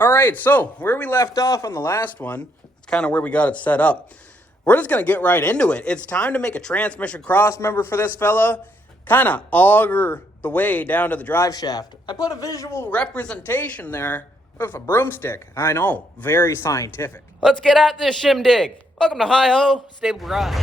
All right, so where we left off on the last one, it's kind of where we got it set up. We're just going to get right into it. It's time to make a transmission crossmember for this fella, kind of auger the way down to the drive shaft. I put a visual representation there with a broomstick. I know, very scientific. Let's get at this shindig. Welcome to Hi-Ho Stable Garage.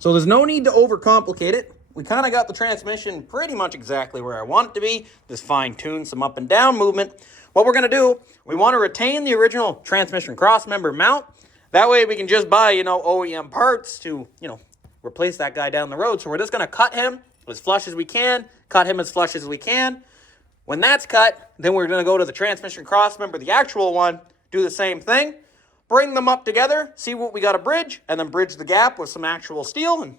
So there's no need to overcomplicate it. We kind of got the transmission pretty much exactly where I want it to be. Just fine-tune some up and down movement. What we're going to do, we want to retain the original transmission crossmember mount. That way we can just buy, OEM parts to, replace that guy down the road. So we're just going to cut him as flush as we can, cut him as flush as we can. When that's cut, then we're going to go to the transmission crossmember, the actual one, do the same thing. Bring them up together, see what we got to bridge, and then bridge the gap with some actual steel, and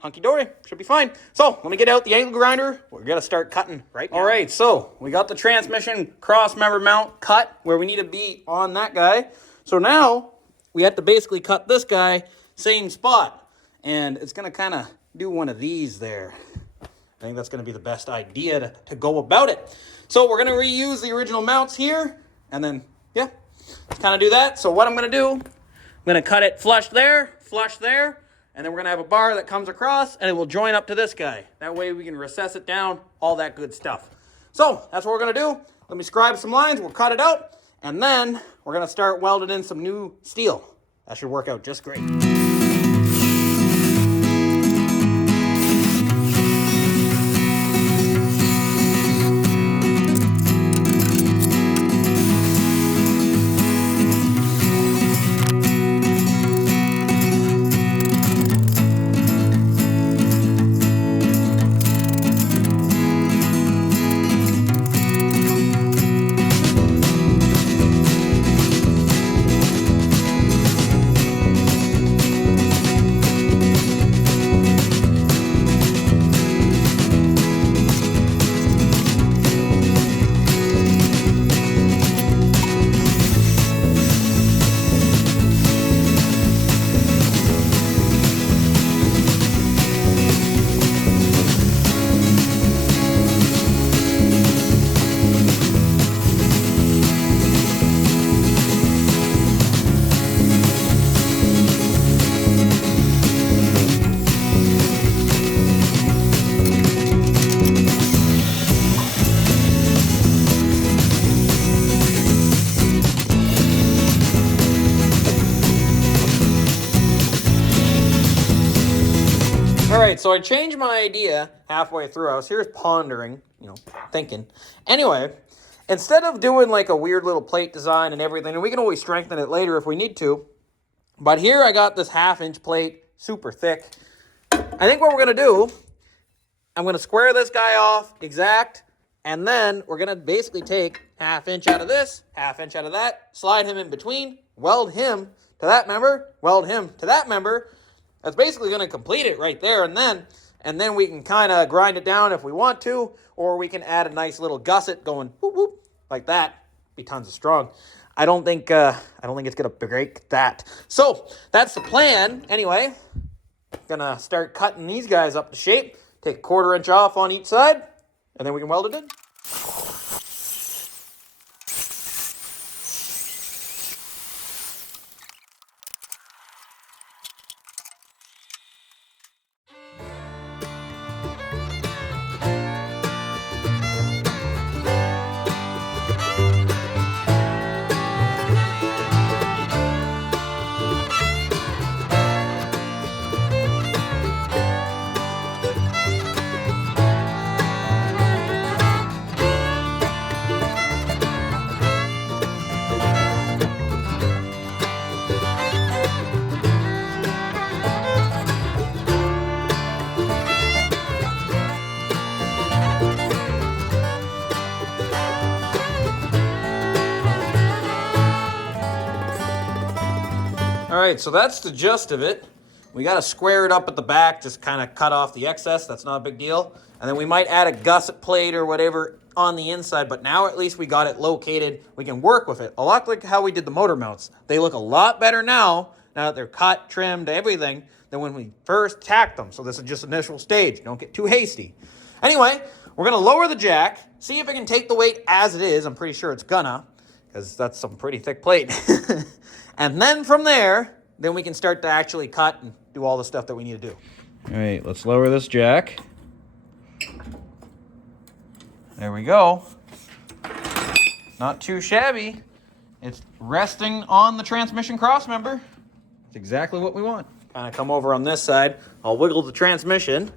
hunky-dory, should be fine. So, let me get out the angle grinder. We're going to start cutting right now. All right, so we got the transmission cross-member mount cut where we need to be on that guy. So now, we have to basically cut this guy, same spot. And it's going to kind of do one of these there. I think that's going to be the best idea to go about it. So, we're going to reuse the original mounts here, and then, yeah. Let's kind of do that. So what I'm going to do, I'm going to cut it flush there, and then we're going to have a bar that comes across, and it will join up to this guy. That way we can recess it down, all that good stuff. So that's what we're going to do. Let me scribe some lines, we'll cut it out, and then we're going to start welding in some new steel. That should work out just great. Alright, so I changed my idea halfway through. I was here pondering, thinking. Anyway, instead of doing like a weird little plate design and everything, and we can always strengthen it later if we need to, but here I got this 1/2-inch plate, super thick. I think what we're going to do, I'm going to square this guy off exact, and then we're going to basically take 1/2 inch out of this, 1/2 inch out of that, slide him in between, weld him to that member, weld him to that member. That's basically going to complete it right there and then we can kind of grind it down if we want to, or we can add a nice little gusset going whoop whoop like that. Be tons of strong. I don't think it's going to break that. So that's the plan. Anyway, gonna start cutting these guys up to shape. Take 1/4 inch off on each side, and then we can weld it in. All right, so that's the gist of it. We got to square it up at the back, just kind of cut off the excess. That's not a big deal. And then we might add a gusset plate or whatever on the inside, but now at least we got it located. We can work with it. A lot like how we did the motor mounts. They look a lot better now that they're cut, trimmed, everything. than when we first tacked them. So this is just initial stage. Don't get too hasty. Anyway, we're going to lower the jack, see if it can take the weight as it is. I'm pretty sure it's gonna, because that's some pretty thick plate. And then from there, then we can start to actually cut and do all the stuff that we need to do. All right, let's lower this jack. There we go. Not too shabby. It's resting on the transmission cross member. It's exactly what we want. Kind of come over on this side. I'll wiggle the transmission.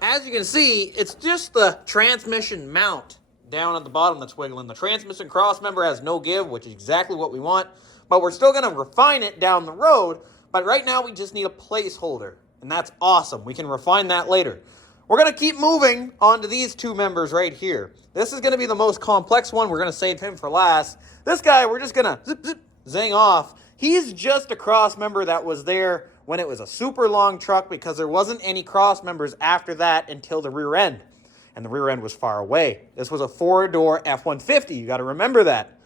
As you can see, it's just the transmission mount down at the bottom that's wiggling. The transmission cross member has no give, which is exactly what we want. But we're still going to refine it down the road. But right now, we just need a placeholder. And that's awesome. We can refine that later. We're going to keep moving onto these two members right here. This is going to be the most complex one. We're going to save him for last. This guy, we're just going to zip, zip, zing off. He's just a cross member that was there when it was a super long truck because there wasn't any cross members after that until the rear end. And the rear end was far away. This was a four-door F-150. You got to remember that.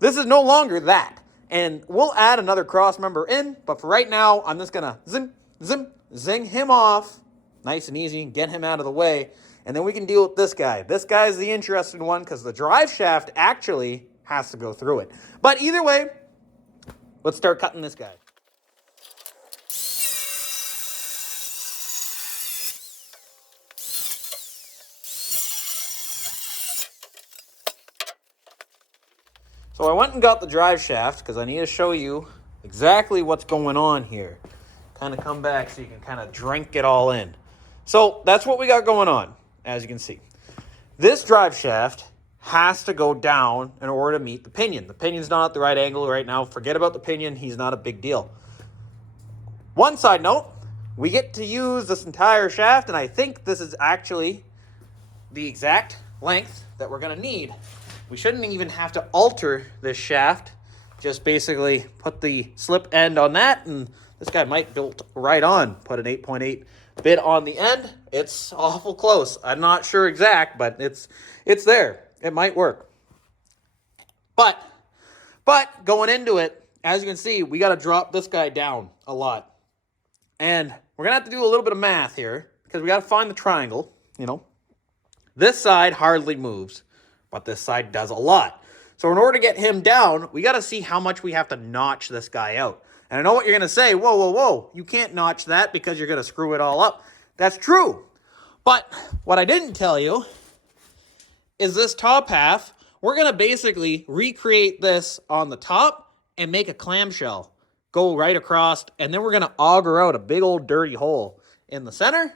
This is no longer that. And we'll add another cross member in, but for right now, I'm just going to zim, zim, zing him off. Nice and easy, get him out of the way, and then we can deal with this guy. This guy is the interesting one because the drive shaft actually has to go through it. But either way, let's start cutting this guy. So I went and got the drive shaft because I need to show you exactly what's going on here. Kind of come back so you can kind of drink it all in. So that's what we got going on, as you can see. This drive shaft has to go down in order to meet the pinion. The pinion's not at the right angle right now. Forget about the pinion. He's not a big deal. One side note, we get to use this entire shaft, and I think this is actually the exact length that we're going to need. We shouldn't even have to alter this shaft. Just basically put the slip end on that, and this guy might build right on. Put an 8.8 bit on the end. It's awful close. I'm not sure exact, but it's there. It might work. But going into it, as you can see, we got to drop this guy down a lot. And we're going to have to do a little bit of math here because we got to find the triangle, you know. This side hardly moves, but this side does a lot. So in order to get him down, we got to see how much we have to notch this guy out. And I know what you're going to say. Whoa, whoa, whoa. You can't notch that because you're going to screw it all up. That's true. But what I didn't tell you is this top half, we're going to basically recreate this on the top and make a clamshell. Go right across, and then we're going to auger out a big old dirty hole in the center,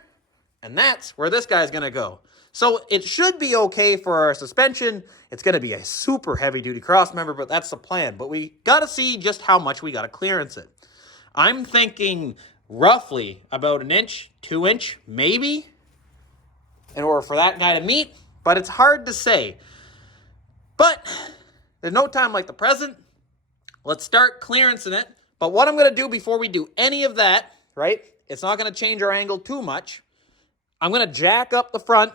and that's where this guy's going to go. So it should be okay for our suspension. It's going to be a super heavy-duty cross member, but that's the plan. But we got to see just how much we got to clearance it. I'm thinking roughly about 1 inch, 2 inch, maybe, in order for that guy to meet. But it's hard to say. But there's no time like the present. Let's start clearancing it. But what I'm going to do before we do any of that, right, it's not going to change our angle too much. I'm going to jack up the front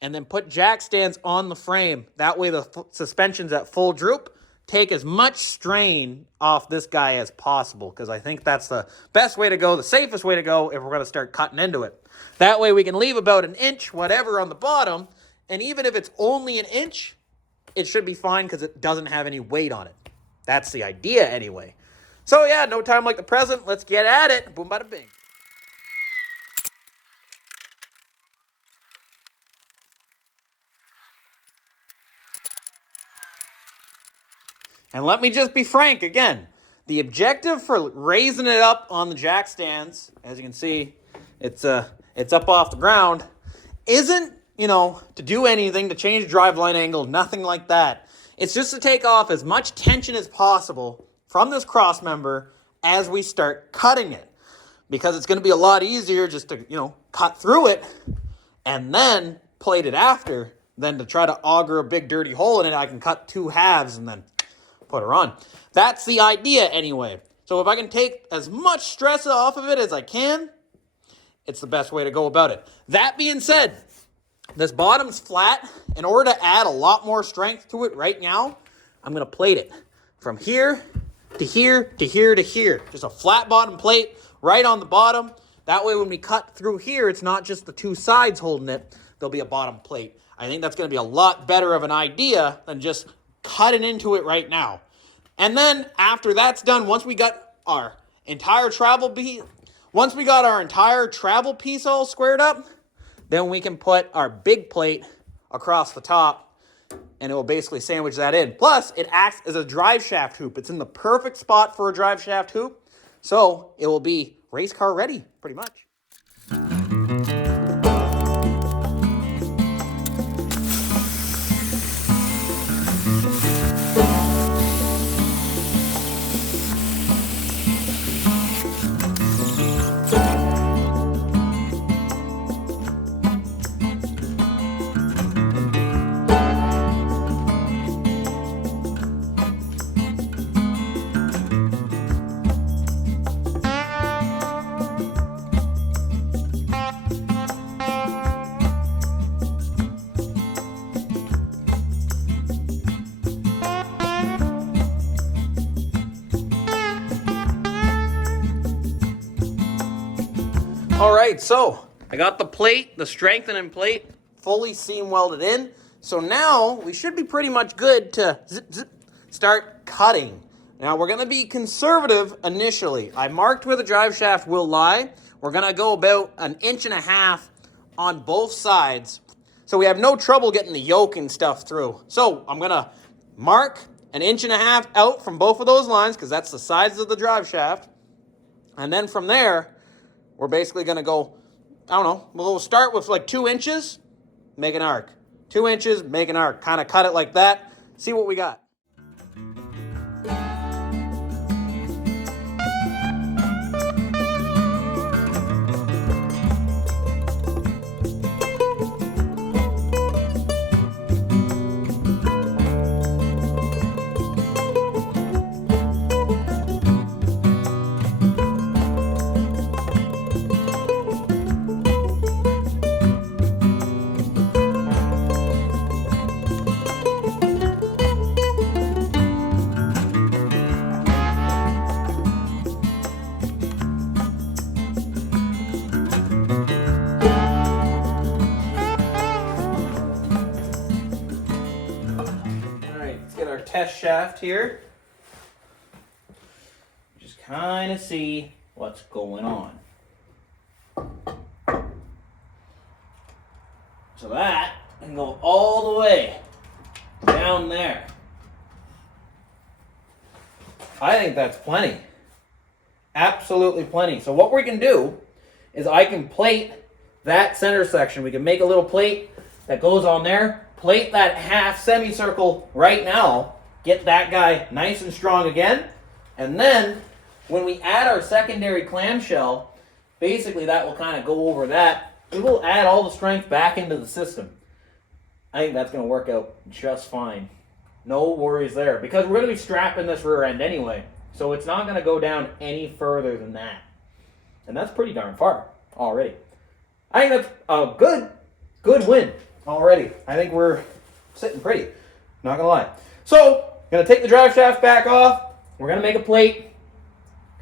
and then put jack stands on the frame. That way the suspension's at full droop. Take as much strain off this guy as possible because I think that's the best way to go, the safest way to go if we're going to start cutting into it. That way we can leave about 1 inch, whatever, on the bottom. And even if it's only 1 inch, it should be fine because it doesn't have any weight on it. That's the idea anyway. So yeah, no time like the present. Let's get at it. Boom, bada, bing. And let me just be frank again. The objective for raising it up on the jack stands, as you can see, it's up off the ground, isn't, to do anything, to change driveline angle, nothing like that. It's just to take off as much tension as possible from this cross member as we start cutting it. Because it's going to be a lot easier just to, cut through it and then plate it after than to try to auger a big dirty hole in it. I can cut 2 halves and then put her on. That's the idea anyway. So if I can take as much stress off of it as I can, it's the best way to go about it. That being said, this bottom's flat. In order to add a lot more strength to it right now, I'm going to plate it from here to here to here to here. Just a flat bottom plate right on the bottom. That way when we cut through here, it's not just the two sides holding it. There'll be a bottom plate. I think that's going to be a lot better of an idea than just cutting into it right now. And then after that's done, once we got our entire travel piece all squared up, then we can put our big plate across the top, and it will basically sandwich that in. Plus, it acts as a drive shaft hoop. It's in the perfect spot for a drive shaft hoop, so it will be race car ready, pretty much. All right, so I got the plate, the strengthening plate, fully seam welded in. So now we should be pretty much good to start cutting. Now we're gonna be conservative initially. I marked where the drive shaft will lie. We're gonna go about 1.5 inches on both sides, so we have no trouble getting the yoke and stuff through. So I'm gonna mark 1.5 inches out from both of those lines, because that's the sides of the drive shaft. And then from there, we're basically going to go, I don't know, we'll start with like 2 inches, make an arc. 2 inches, make an arc. Kind of cut it like that. See what we got. Test shaft here. Just kind of see what's going on. So that can go all the way down there. I think that's plenty. Absolutely plenty. So what we can do is I can plate that center section. We can make a little plate that goes on there, plate that half semicircle right now, get that guy nice and strong again, and then when we add our secondary clamshell, basically that will kind of go over that. It will add all the strength back into the system. I think that's going to work out just fine. No worries there, because we're going to be strapping this rear end anyway, so it's not going to go down any further than that. And that's pretty darn far already. I think that's a good win already. I think we're sitting pretty, not going to lie. So, going to take the drive shaft back off. We're going to make a plate.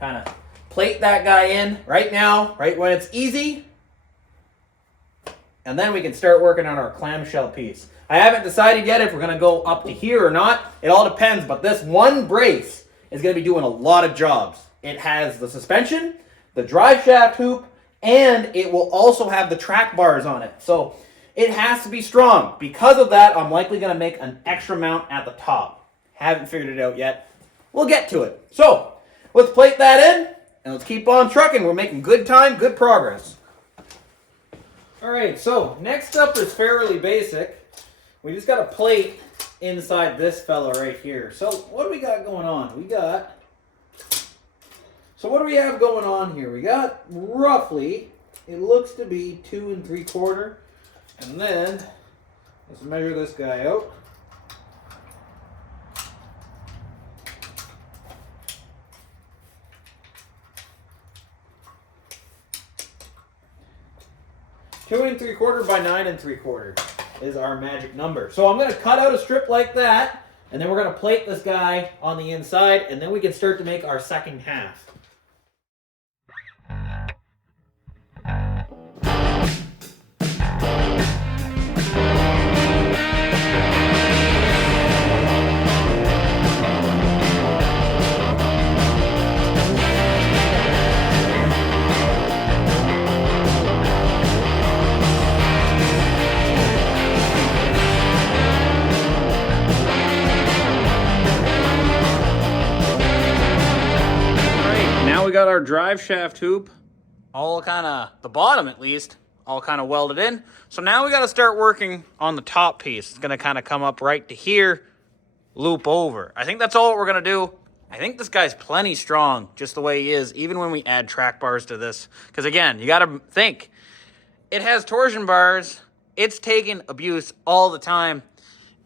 Kind of plate that guy in right now, right when it's easy. And then we can start working on our clamshell piece. I haven't decided yet if we're going to go up to here or not. It all depends, but this one brace is going to be doing a lot of jobs. It has the suspension, the drive shaft hoop, and it will also have the track bars on it. So it has to be strong. Because of that, I'm likely going to make an extra mount at the top. Haven't figured it out yet. We'll get to it. So, let's plate that in, and let's keep on trucking. We're making good time, good progress. Alright, so next up is fairly basic. We just got a plate inside this fella right here. So, what do we got going on? So what do we have going on here? We got roughly, it looks to be 2 3/4. And then, let's measure this guy out. Two 2 3/4 by 9 3/4 is our magic number. So I'm going to cut out a strip like that, and then we're going to plate this guy on the inside, and then we can start to make our second half. got our drive shaft hoop all kind of, the bottom at least, all kind of welded in. So now we got to start working on the top piece. It's going to kind of come up right to here, loop over. I think that's all we're going to do. I think this guy's plenty strong just the way he is, even when we add track bars to this. Because again, you got to think, it has torsion bars. It's taking abuse all the time.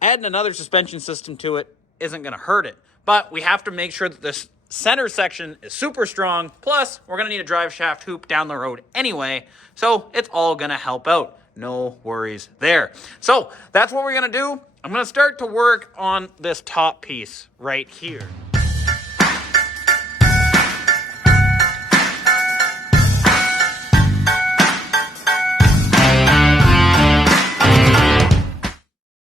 Adding another suspension system to it isn't going to hurt it. But we have to make sure that this center section is super strong. Plus, we're going to need a drive shaft hoop down the road anyway. So it's all going to help out. No worries there. So that's what we're going to do. I'm going to start to work on this top piece right here.